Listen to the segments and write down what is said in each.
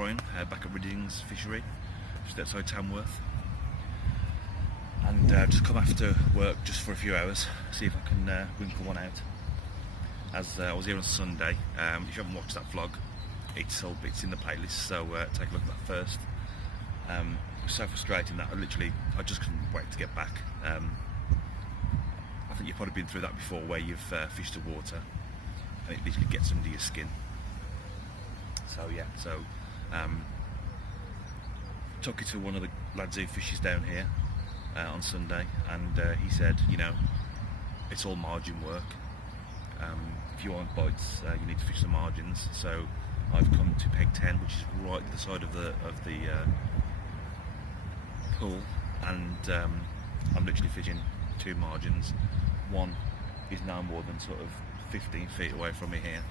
crying back at Riddings Fishery, just outside Tamworth, and just come after work just for a few hours, see if I can winkle one out. As I was here on Sunday. If you haven't watched that vlog, it's in the playlist, so take a look at that first. It was so frustrating that I just couldn't wait to get back. I think you've probably been through that before, where you've fished the water and it literally gets under your skin. So yeah, took it to one of the lads who fishes down here on Sunday, and he said, you know, it's all margin work. If you want bites, you need to fish the margins. So I've come to peg 10, which is right to the side of the pool, and I'm literally fishing 2 margins. One is no more than sort of 15 feet away from me here,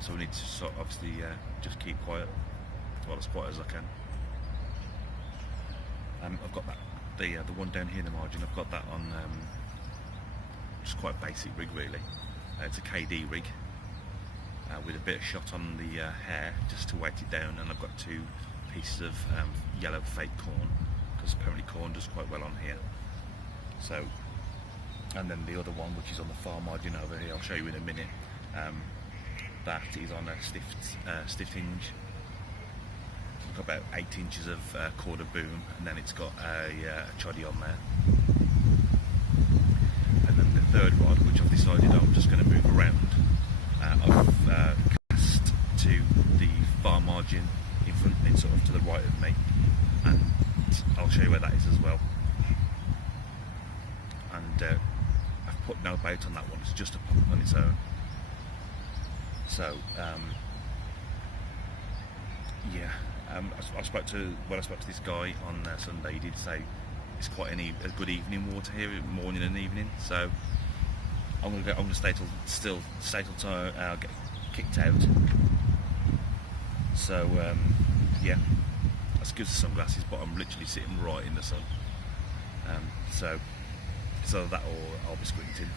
so we need to sort of obviously just keep quiet, well, as quiet as I can. I've got that the one down here in the margin. I've got that on just quite a basic rig really. It's a KD rig with a bit of shot on the hair just to weight it down, and I've got 2 pieces of yellow fake corn, because apparently corn does quite well on here. So, and then the other one, which is on the far margin over here, I'll show you in a minute. That is on a stiff hinge. It's got about 8 inches of quarter boom, and then it's got a choddy on there. And then the third rod, which I've decided I'm just going to move around, I've cast to the far margin in front, sort of to the right of me, and I'll show you where that is as well. And I've put no bait on that one, it's just a pop on its own. So yeah, I spoke to this guy on Sunday. He did say it's quite a good evening water here, morning and evening. So I'm gonna stay till I get kicked out. So yeah, that's good for sunglasses, but I'm literally sitting right in the sun. So that, or I'll be squinting.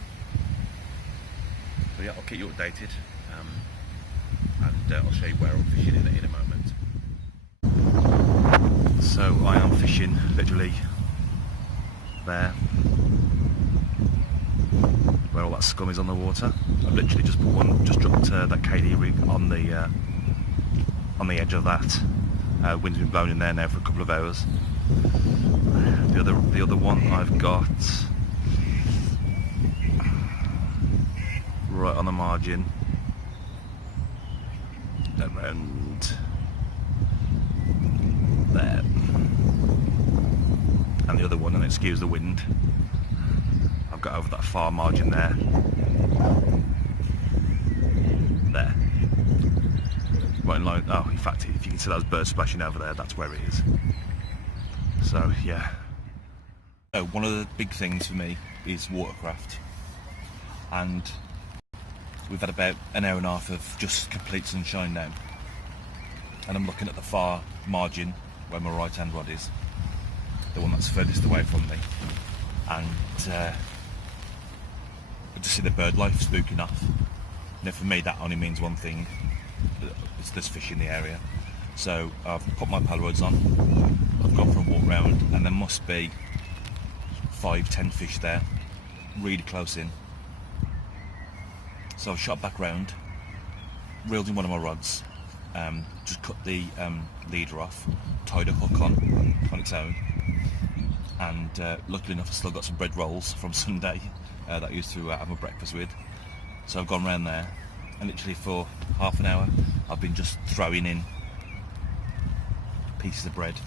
But yeah, I'll keep you updated, and I'll show you where I'm fishing in a moment. So I am fishing literally there, where all that scum is on the water. I've literally just dropped that KD rig on the edge of that. Wind's been blowing in there now for a couple of hours. The other one I've got right on the margin, around there, and the other one, and excuse the wind, I've got over that far margin there. Right in line. Oh, in fact, if you can see those birds splashing over there, that's where it is. So yeah. So one of the big things for me is watercraft, and we've had about an hour and a half of just complete sunshine now, and I'm looking at the far margin where my right hand rod is, the one that's furthest away from me, and I just see the bird life spooking off. Now for me that only means one thing: there's fish in the area. So I've put my Polaroids on, I've gone for a walk round, and there must be 5-10 fish there, really close in. So I've shot back round, reeled in one of my rods, just cut the leader off, tied a hook on its own, and luckily enough I still got some bread rolls from Sunday that I used to have my breakfast with. So I've gone round there, and literally for half an hour I've been just throwing in pieces of bread,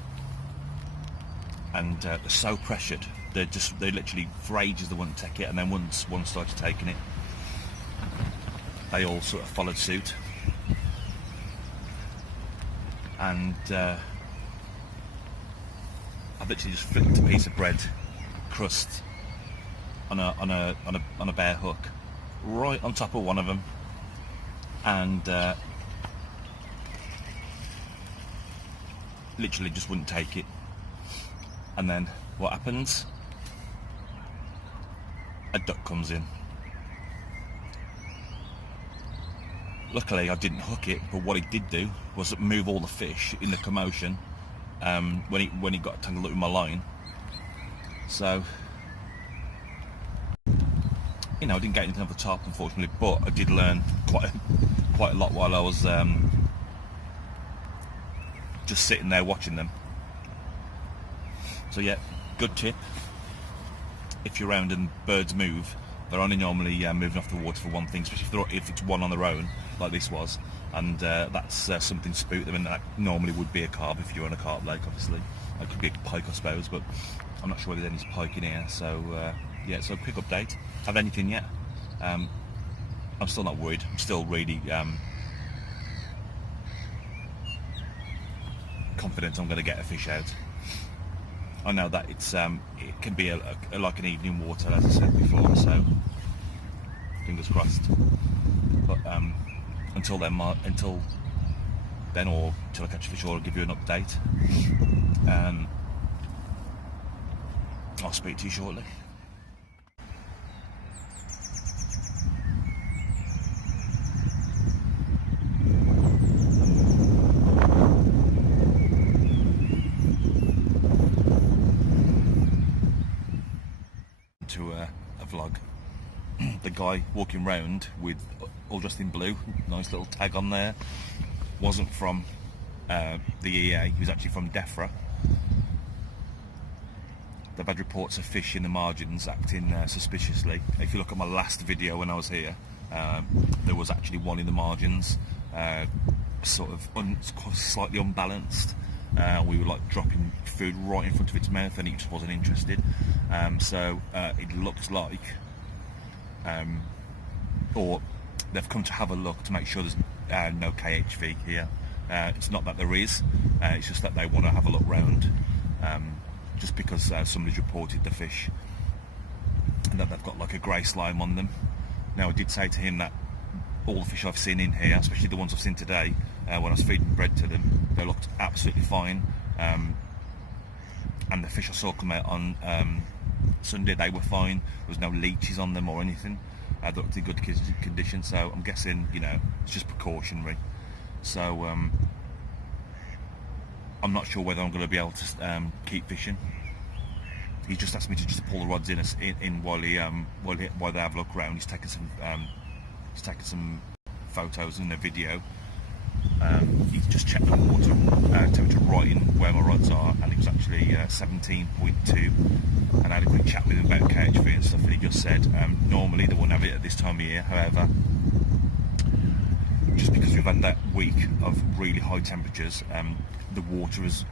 and they're so pressured, they literally for ages they wouldn't take it, and then once one started taking it, they all sort of followed suit. And I've literally just flicked a piece of bread crust on a bare hook right on top of one of them, and literally just wouldn't take it. And then what happens? A duck comes in. Luckily I didn't hook it, but what it did do was move all the fish in the commotion when it got tangled up in my line. So, you know, I didn't get anything off the top, unfortunately, but I did learn quite a lot while I was just sitting there watching them. So yeah, good tip. If you're around and birds move, they're only normally moving off the water for one thing, especially if it's one on their own, like this was, and that's something to spook them, and that normally would be a carp if you're on a carp lake, obviously. It could be a pike, I suppose, but I'm not sure whether there's any pike in here. So yeah, so quick update. Have anything yet? I'm still not worried. I'm still really confident I'm going to get a fish out. I know that it can be like an evening water, as I said before, so fingers crossed. But until then, or until I catch a fish, I'll give you an update. I'll speak to you shortly. To a vlog. The guy walking round with all dressed in blue, nice little tag on there, wasn't from the EA, he was actually from Defra. They've had reports of fish in the margins acting suspiciously. If you look at my last video when I was here, there was actually one in the margins, sort of slightly unbalanced. We were like dropping food right in front of its mouth and it just wasn't interested. So it looks like, or they've come to have a look to make sure there's no KHV here. It's not that there is, it's just that they want to have a look round, just because somebody's reported the fish and that they've got like a grey slime on them. Now I did say to him that all the fish I've seen in here, especially the ones I've seen today, when I was feeding bread to them, they looked absolutely fine. And the fish I saw come out on Sunday, they were fine. There was no leeches on them or anything. They looked in good condition, so I'm guessing, you know, it's just precautionary. So I'm not sure whether I'm going to be able to keep fishing. He just asked me to just pull the rods in while they have a look around. He's taking some photos and a video. He just checked the water temperature right in where my rods are, and it was actually 17.2. And I had a quick chat with him about KHV and stuff, and he just said normally they wouldn't have it at this time of year. However, just because we've had that week of really high temperatures, the water has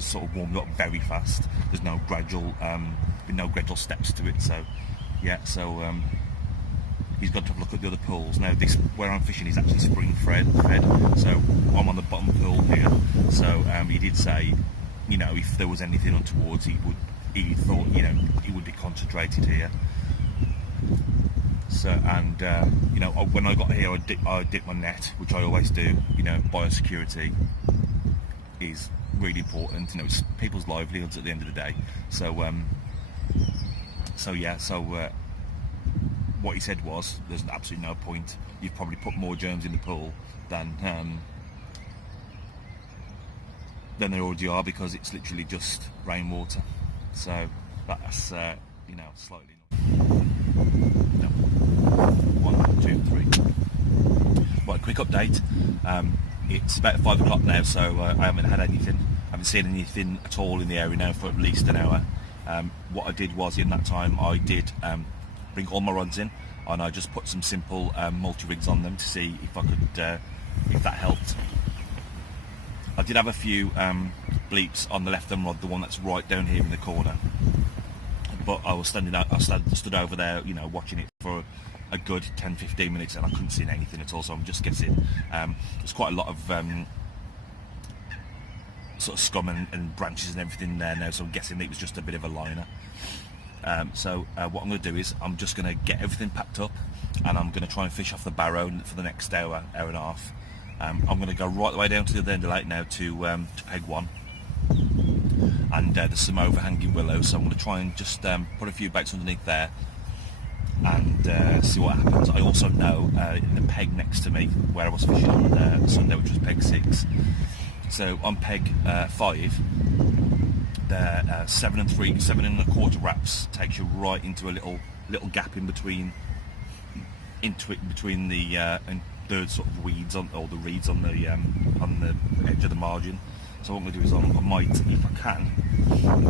sort of warmed up very fast. There's no gradual steps to it. So yeah, so he's got to have a look at the other pools. Now this, where I'm fishing, is actually spring fed, so I'm on the bottom pool here. So he did say, you know, if there was anything untowards, he thought, you know, it would be concentrated here. So, and you know, when I got here, I dipped my net, which I always do. You know, biosecurity is really important. You know, it's people's livelihoods at the end of the day. So what he said was, there's absolutely no point. You've probably put more germs in the pool than there already are, because it's literally just rainwater. So that's you know, slightly. No. 1, 2, 3. Right, quick update. It's about 5 o'clock now, so I haven't had anything. I haven't seen anything at all in the area now for at least an hour. What I did was, in that time, I did bring all my rods in, and I just put some simple multi-rigs on them to see if I could, if that helped. I did have a few bleeps on the left-hand rod, the one that's right down here in the corner. But I was stood over there, you know, watching it for a good 10-15 minutes, and I couldn't see anything at all. So I'm just guessing. There's quite a lot of sort of scum and branches and everything there now, so I'm guessing it was just a bit of a liner. So what I'm going to do is, I'm just going to get everything packed up, and I'm going to try and fish off the barrow for the next hour and a half. I'm going to go right the way down to the other end of the lake now to peg 1, and there's some overhanging willows, so I'm going to try and just put a few baits underneath there, and see what happens. I also know in the peg next to me where I was fishing on Sunday, which was peg 6. So on peg 5, the 7 7.25 wraps takes you right into a little gap in between the sort of weeds or the reeds on the edge of the margin. So what I'm going to do is I might, if I can,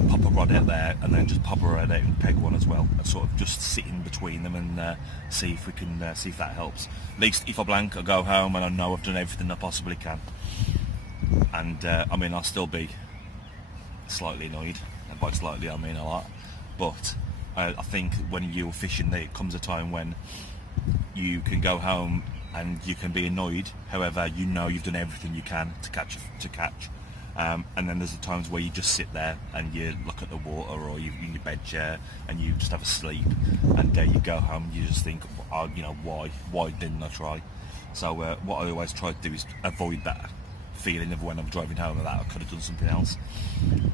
pop a rod out there and then just pop a rod out in peg 1 as well, and sort of just sit in between them and see if we can see if that helps. At least if I blank, I go home and I know I've done everything I possibly can. And I mean, I'll still be slightly annoyed, and by slightly I mean a lot. But I think when you're fishing, there comes a time when you can go home and you can be annoyed. However, you know you've done everything you can to catch. And then there's the times where you just sit there and you look at the water, or you're in your bed chair and you just have a sleep, and you go home and you just think, oh, you know, why didn't I try? So what I always try to do is avoid that feeling of when I'm driving home that I could have done something else.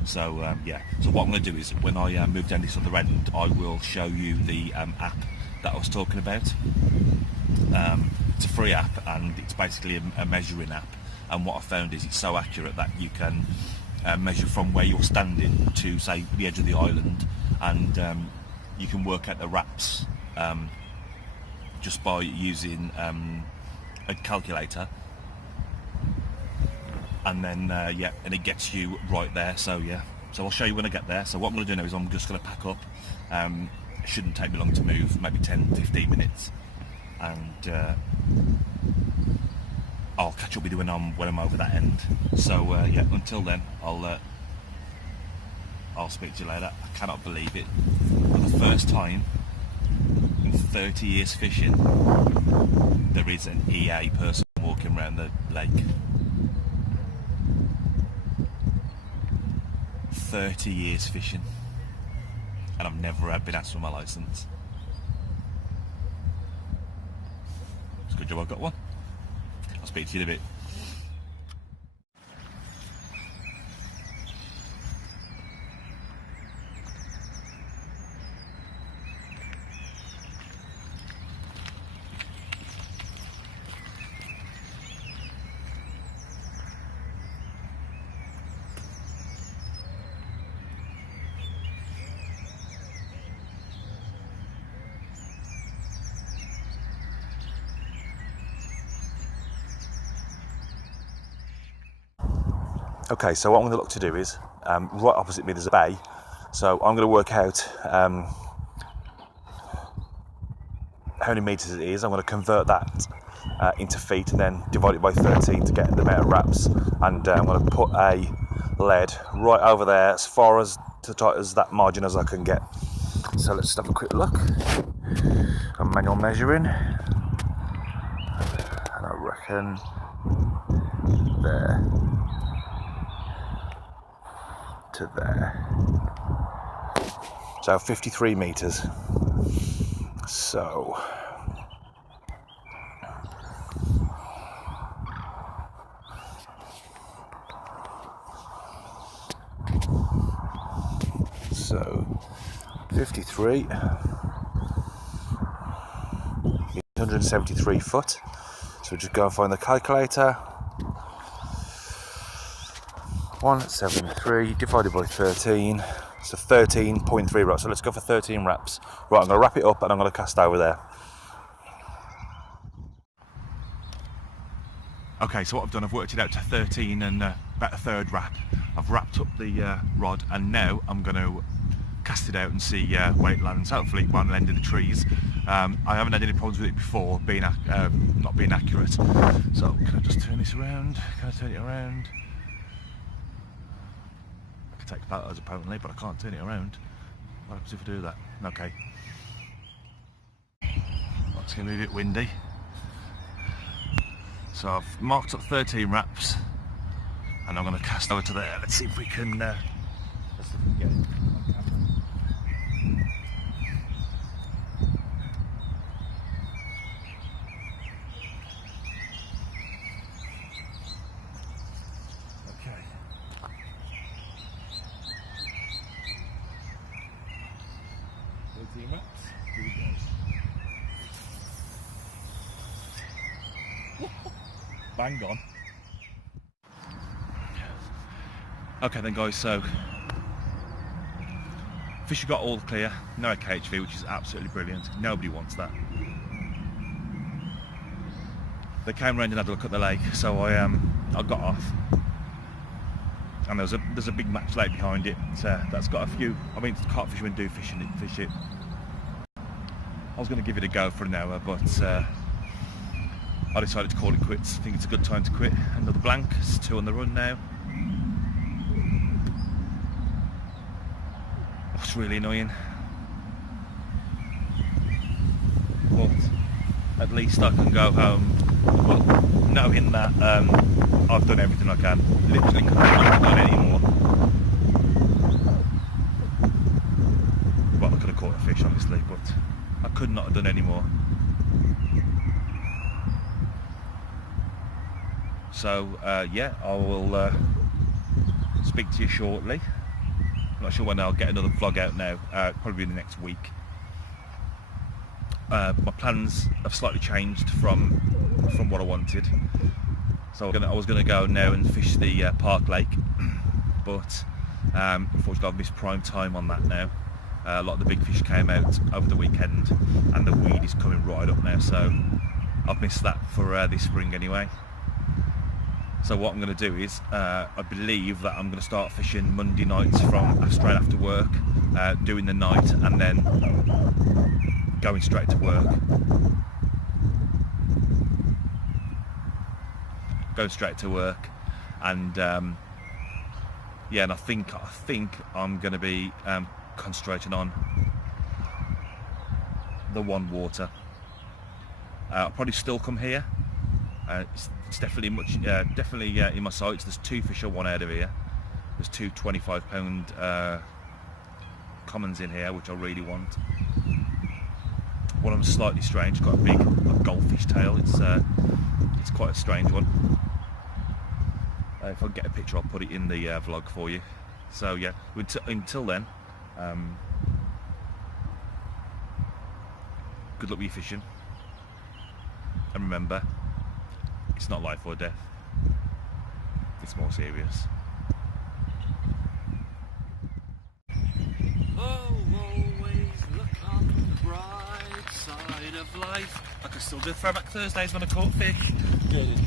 So yeah, so what I'm going to do is when I move down this other end, I will show you the app that I was talking about. It's a free app, and it's basically a measuring app. And what I found is it's so accurate that you can measure from where you're standing to, say, the edge of the island, and you can work out the wraps just by using a calculator. And then yeah, and it gets you right there. So yeah, so I'll show you when I get there. So what I'm going to do now is I'm just going to pack up. It shouldn't take me long to move, maybe 10-15 minutes, and I'll catch up with you when I'm over that end. So yeah, until then, I'll speak to you later. I cannot believe it. For the first time in 30 years fishing, there is an EA person walking around the lake. 30 years fishing, and I've never been asked for my licence. It's a good job I've got one. I'll speak to you in a bit. Okay, so what I'm going to look to do is, right opposite me there's a bay, so I'm going to work out how many metres it is. I'm going to convert that into feet and then divide it by 13 to get the amount of wraps, and I'm going to put a lead right over there as far as to tight as that margin as I can get. So let's just have a quick look. I'm manual measuring, and I reckon there to there, so 53 metres. So so 53 173 foot. So we'll just go and find the calculator. 173 divided by 13, so 13.3 wraps. So let's go for 13 wraps. Right, I'm going to wrap it up and I'm going to cast over there. Okay, so what I've done, I've worked it out to 13 and about a third wrap. I've wrapped up the rod, and now I'm going to cast it out and see where it lands. Hopefully it won't land in the trees. I haven't had any problems with it before, not being accurate. So can I just turn this around? Can I turn it around? I can take photos apparently, but I can't turn it around. What happens if I do that? Okay. Well, it's going to be a bit windy. So I've marked up 13 wraps, and I'm going to cast over to there. Let's see if we can let's see if we can get it on camera. Okay. 13 wraps. Here we go. Bang on. Okay then guys, so Fisher got all clear, no KHV, which is absolutely brilliant. Nobody wants that. They came round and had a look at the lake, so I got off. And there's a big match lake behind it that's got a few. I mean, carp fishermen do fish it. I was going to give it a go for an hour, but I decided to call it quits. I think it's a good time to quit. Another blank. It's 2 on the run now. Oh, it's really annoying, but at least I can go home, well, knowing that I've done everything I can. Literally couldn't have done any more. Well, I could have caught a fish, obviously, but I could not have done any more. So yeah, I will speak to you shortly. I'm not sure when I'll get another vlog out now, probably in the next week. My plans have slightly changed from what I wanted. So I was going to go now and fish the Park Lake, but unfortunately I've missed prime time on that now. A lot of the big fish came out over the weekend and the weed is coming right up now, so I've missed that for this spring anyway. So what I'm going to do is, I believe that I'm going to start fishing Monday nights from straight after work, doing the night and then going straight to work. Going straight to work, and yeah, and I think I'm going to be concentrating on the one water. I'll probably still come here. It's definitely in my sights. There's 2 fish I want out of here. There's 2 25-pound commons in here, which I really want. One of them's slightly strange, got a big goldfish tail. It's quite a strange one. If I get a picture, I'll put it in the vlog for you. So yeah, until then, good luck with your fishing, and remember, it's not life or death, it's more serious. Oh, always look on the bright side of life. I can still do throwback Thursdays when I caught fish. Good.